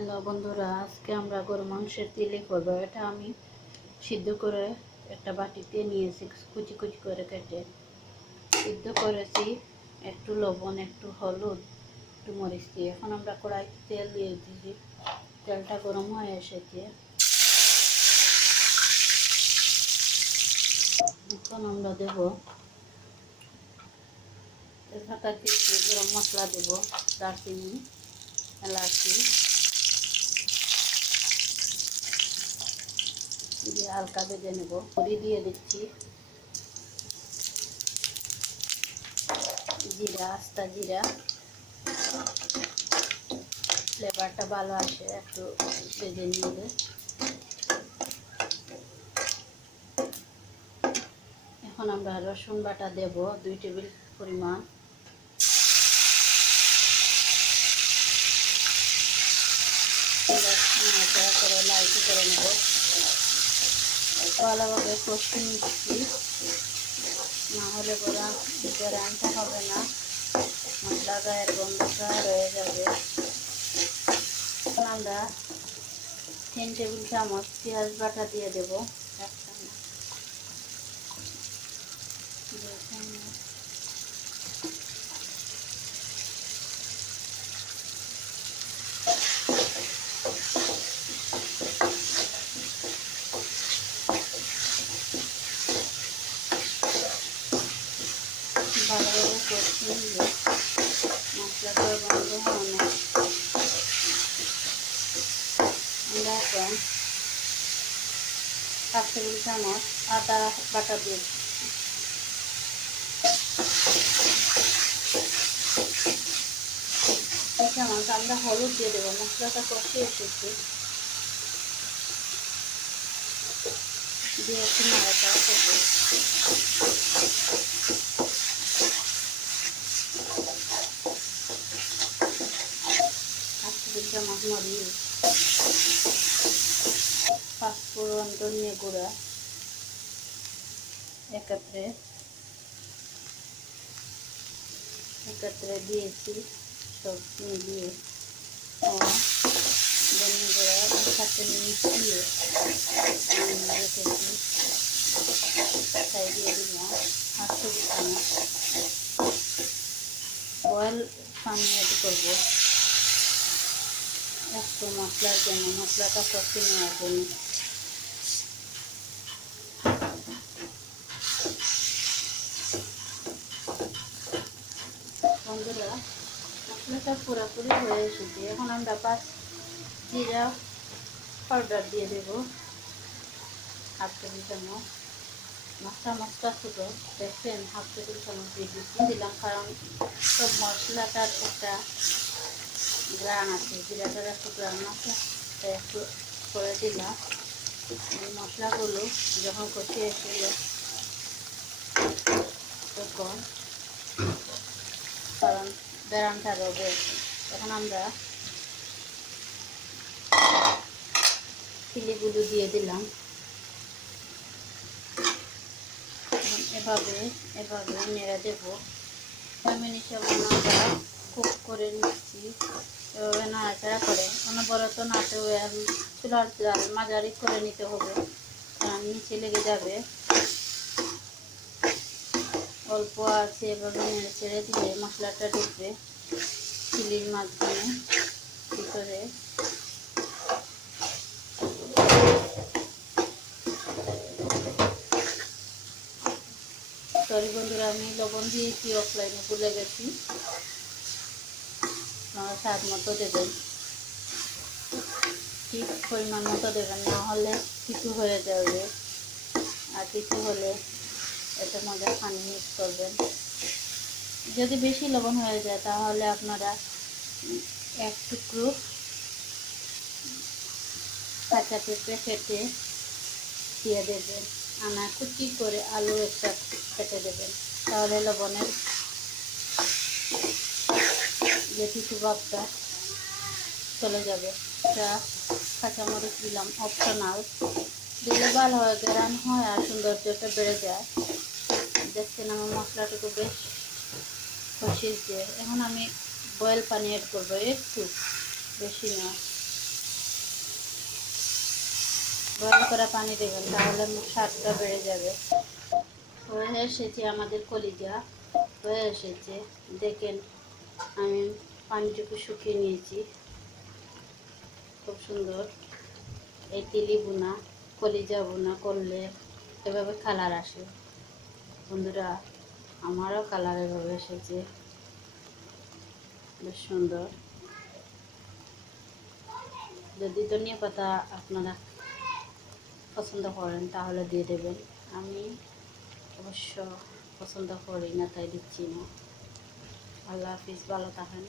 Hello বন্ধুরা, আজকে আমরা গরু মাংসের চিলি করবো। এটা আমি সিদ্ধ করে একটা বাটিতে নিয়েছি, কুচি কুচি করে কেটে সিদ্ধ করেছি। একটু লবণ, একটু হলুদ, একটু মরিচ দিয়ে এখন আমরা কড়াইতে তেল দিয়ে দিয়েছি। তেলটা গরম হয়ে এসেছে। এখন আমরা দেবো তেজপাতা দিচ্ছি, গরম মশলা দেবো, দারচিনি, এলাচি দিয়ে হালকা ভেজে নেব। মুড়ি দিয়ে দিচ্ছি, জিরা, আস্তা জিরা, ফ্লেভারটা ভালো আসে একটু ভেজে নিলে। এখন আমরা রসুন বাটা দেব 2 টেবিল পরিমাণ। নাড়াচাড়া করে লালচে করে নেব, ভালোভাবে কষিয়ে নিচ্ছি, না হলে রান্না হবে না, মশলা গায়ের গন্ধটা রয়ে যাবে। এখন আমরা 3 টেবিল চামচ পেঁয়াজ বাটা দিয়ে দেব, 1 চামচ, 2 চামচ, ভালোভাবে কষিয়ে নিয়ে মশলাটা বন্ধ হওয়ানো। আমরা এখন 1 টেবিল চামচ আদা বাটা দিয়ে 1 চামচ আমরা হলুদ দিয়ে দেবো। মশলাটা কষিয়ে এসেছি, দিয়ে একটু নাড়াচাড়া করবো। 1 টেবিল চামচ মরিচ, পাঁচফোড়ন, ধনিয়া গুঁড়া একত্রে দিয়েছি, সব মিলিয়ে ও ধনিয়া গুঁড়া সাথে মিশিয়ে রেখেছি। তাই দিয়ে দিলাম 8 টেবিল চামচ বয়েল পানি অ্যাড করবো একটু মশলার জন্য, মশলাটা কষিয়ে নেওয়ার জন্য। বন্ধুরা, মশলাটা পুরোপুরি হয়ে এসেছে। এখন আমরা 5 জিরা পাউডার দিয়ে দেবো, 1/2 টেবিল চামচ। মশলা ছোটো দেখছেন, 1/2 টেবিল চামচ দিয়ে দিলাম, কারণ সব মশলাটার একটা গ্রান আছে, জিরাটার একটু গ্রান আছে, তাই একটু করে দিলাম। এই মশলাগুলো যখন কষিয়ে এসেছিল তখন, কারণ গ্রানটা রবে, তখন আমরা চিলিগুলো দিয়ে দিলাম। এভাবে নেড়ে দেবো। 5 মিনিট আমরা কুক করে নিচ্ছি, এভাবে নাড়াচাড়া করে অনবরত নাড়তে হবে। চুলার জাল মাঝারি করে নিতে হবে, কারণ নিচে লেগে যাবে। অল্প আছে, এভাবে নেড়ে ছেড়ে দিলে মশলাটা ঢুকবে চিলির মাধ্যমে ভিতরে। সরি বন্ধুরা, আমি লবণ দিয়েছি অফলাইনে, ভুলে গেছি। স্বাদ মতো দেবেন, ঠিক পরিমাণ মতো দেবেন, না হলে কিছু হয়ে যাবে। আর কিছু হলে এটা মজা পানি মিক্স করবেন। যদি বেশি লবণ হয়ে যায় তাহলে আপনারা 1 টুকরো কাঁচা পেঁপে কেটে দিয়ে দেবেন, আনা কুচি করে আলু একটা কেটে দেবেন, তাহলে লবণের যে কিছু ভাবটা চলে যাবে। এটা কাঁচামরিচ দিলাম, অপশনাল, দিলে ভালো হয়, গ্রান হয় আর সৌন্দর্যটা বেড়ে যায়। দেখছেন আমার মশলাটুকু বেশ কষিয়ে দিয়ে, এখন আমি বয়েল পানি অ্যাড করবো, একটু বেশি না, গরম করা পানি দেবেন, তাহলে স্বাদটা বেড়ে যাবে। হয়ে এসেছে আমাদের কলিজা, হয়ে এসেছে। দেখেন আমি পানিটুকু শুকিয়ে নিয়েছি, খুব সুন্দর। এই তিলি বোনা কলিজা বোনা করলে এভাবে কালার আসে বন্ধুরা। আমারও কালার এভাবে এসেছে, বেশ সুন্দর। যদি ধনিয়া পাতা আপনারা পছন্দ করেন তাহলে দিয়ে দেবেন, আমি অবশ্য পছন্দ করি না, তাই দিচ্ছি না। আল্লাহ হাফিজ, ভালো থাকেন।